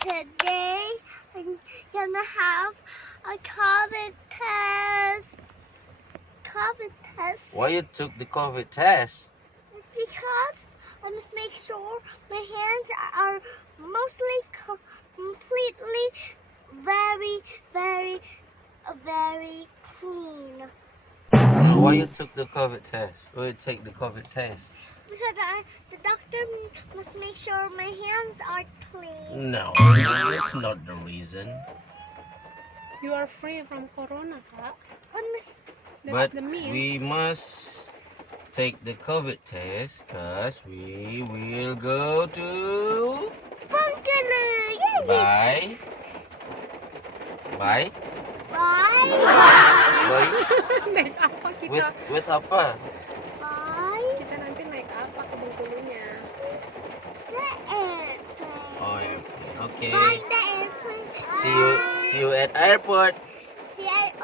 Today I'm gonna have a COVID test. Why you took the COVID test? Because I must make sure my hands are mostly completely very clean. Why you took the COVID test? Why you take the COVID test? Because the doctor must make sure my hands are clean. No, that's not the reason. You are free from corona, Kak. But we must take the COVID test because we will go to Bengkulu. Yay! Bye. Naik apa kita? With apa? Bye. Kita nanti naik apa ke Bengkulunya? The airplane. Oh, yeah. Okay. Bye the airplane. See you at airport. See you at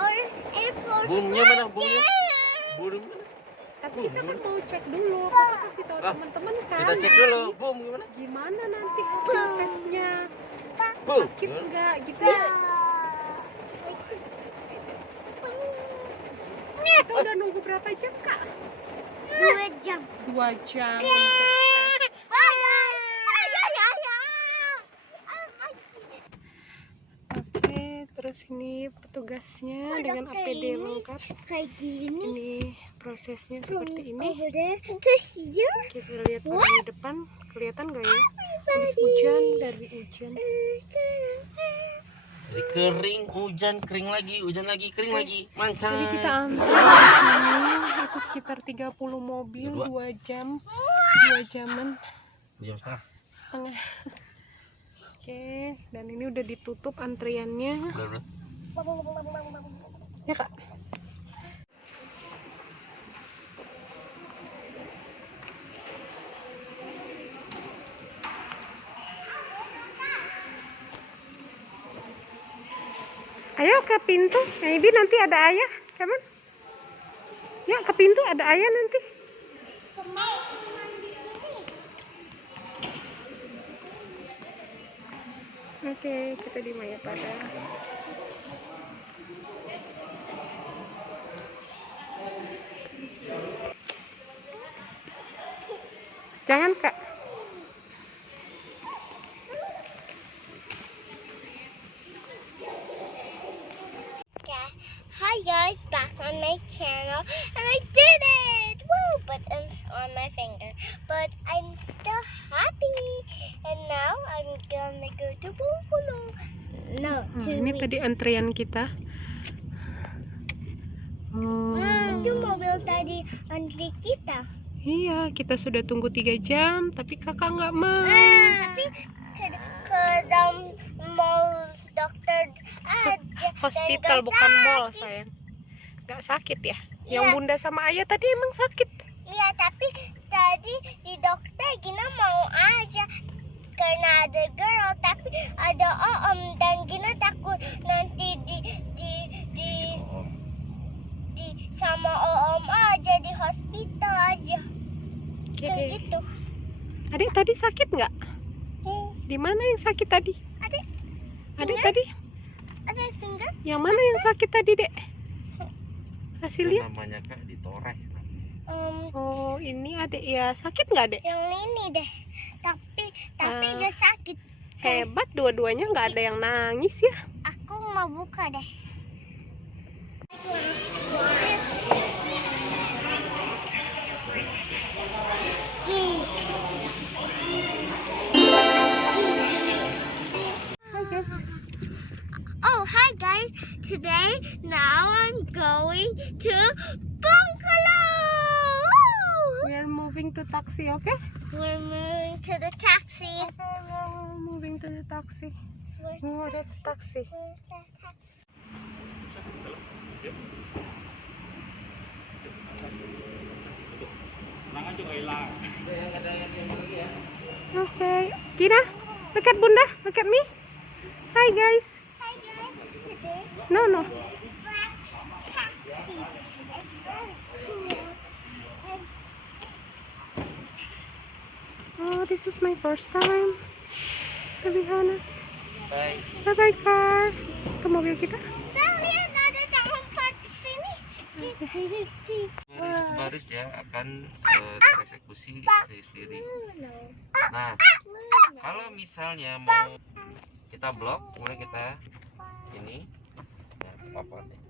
airport. Burungnya mana? Burung mana? Tapi kita kan mau cek dulu. Kita kasih tahu teman-teman kan. Kita cek dulu. Boom gimana? Gimana nanti hasil tesnya? Boom. Sakit enggak gitu? Kita udah nunggu berapa jam, Kak? 2 jam. 2 jam. Oke, terus ini petugasnya dengan APD lengkap. Kayak gini. Ini prosesnya seperti ini. Kita lihat di depan, kelihatan nggak ya? Habis hujan, dari hujan. Jadi kering, hujan, kering lagi, hujan lagi, kering lagi. Mantap. Jadi kita ambil itu sekitar 30 mobil, 2 jam, 2 jaman. 2 jam setengah. Oke, dan ini udah ditutup antriannya. Udah. Ya, Kak. Ayo ke pintu, maybe nanti ada ayah, kamu? Ya ke pintu ada ayah nanti. Oke, kita di Maya pada. Jangan, Kak. Hi guys, back on my channel, and I did it! Woo! But it's on my finger. But I'm still happy, and now I'm gonna go to Bengkulu. No, Ini tadi antrian kita. Itu mobil tadi antri kita. Iya, kita sudah tunggu 3 jam, tapi kakak nggak mau. Tapi ke dalam mall dokter aja. Hospital bukan mall, sayang. Nggak sakit ya? Yang bunda sama ayah tadi emang sakit. Iya, tapi tadi di dokter Gina mau aja karena ada girl, tapi ada dan Gina takut nanti di sama aja di hospital aja. Kayak gitu. Adik tadi sakit nggak? Di mana yang sakit tadi? Adik tadi? Ada finger? Yang mana yang sakit tadi, Dek? Hasilnya? Namanya Kak ditoreh. Oh, ini adik ya. Sakit nggak, Dek? Yang ini deh. Tapi dia sakit. Hebat, dua-duanya nggak ada yang nangis ya. Aku mau buka deh. Oh, hi guys. Today, now I'm going to Bengkulu. We are moving to taxi, okay? We're moving to the taxi. Okay, we're moving to the taxi. Oh, that's taxi. Okay, Gina, look at Bunda, look at me. Hi guys. Hi guys. Today, No. black taxi. It's very cool. Oh, this is my first time. Lebih panas. Bye. Bye car. Ke mobil kita. Lihat ada tempat di sini. Baris ya akan tereksekusi sendiri. Nah, kalau misalnya mau kita blok, kemudian kita ini apa nih?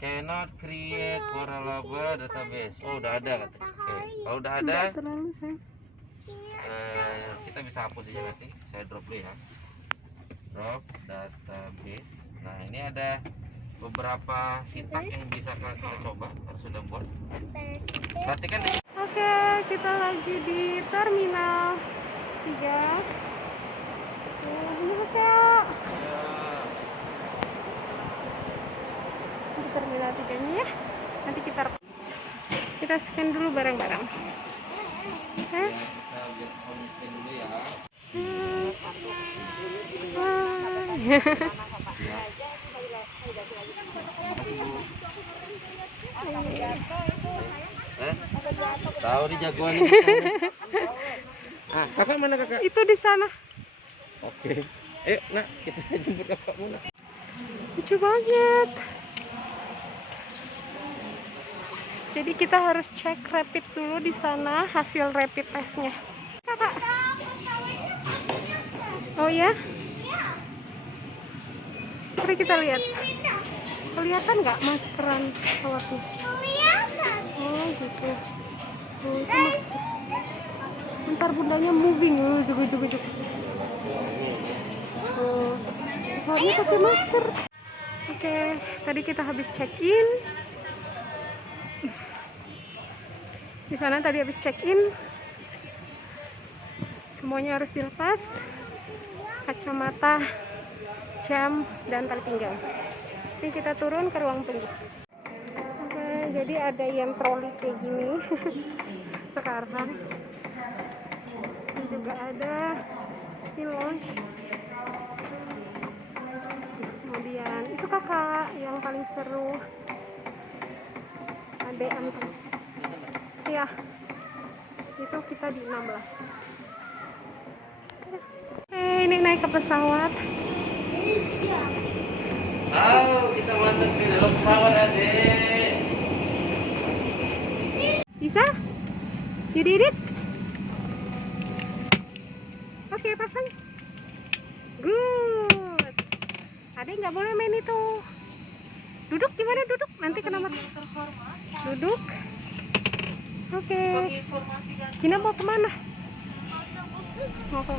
Cannot create waralaba database. Oh, udah ada katanya. Oke, kalau udah ada, kita bisa hapus aja nanti. Saya drop dulu ya. Drop database. Nah, ini ada beberapa sintak yang bisa kita coba. Harus sudah buat. Perhatikan. Oke, kita lagi di terminal 3. Annyeonghaseyo. Di terminal 3 nya ya. Nanti kita scan dulu barang-barang. Kita lihat scan dulu ya. Tahu di jagoan ini. Ah, kakak mana kakak? Itu di sana. Oke. Nak, kita jemput kakakmu nak. Lucu banget. Jadi kita harus cek rapid dulu di sana, hasil rapid testnya. Kakak. Oh ya? Mari kita lihat. Kelihatan nggak maskeran pesawatnya? Kelihatan. Oh gitu. Oh, itu masker. Ntar bundanya moving. Jugu. Oh, pesawatnya pakai masker. Oke, tadi kita habis check-in. Di sana tadi habis check-in. Semuanya harus dilepas. Kacamata, jam, dan tali pinggang. Ini kita turun ke ruang tunggu. Oke, jadi ada yang troli kayak gini. Sekarang. Ini juga ada di lounge. Kemudian itu kakak yang paling seru. Adean tuh. Ya, itu kita di 16. Ini naik ke pesawat. Kita masuk di dalam pesawat, Adik. Bisa? You did it? Oke, pasang. Good. Adik nggak boleh main itu. Duduk gimana duduk? Nanti kena mata. Duduk. Oke. Gina mau kemana? Mau ke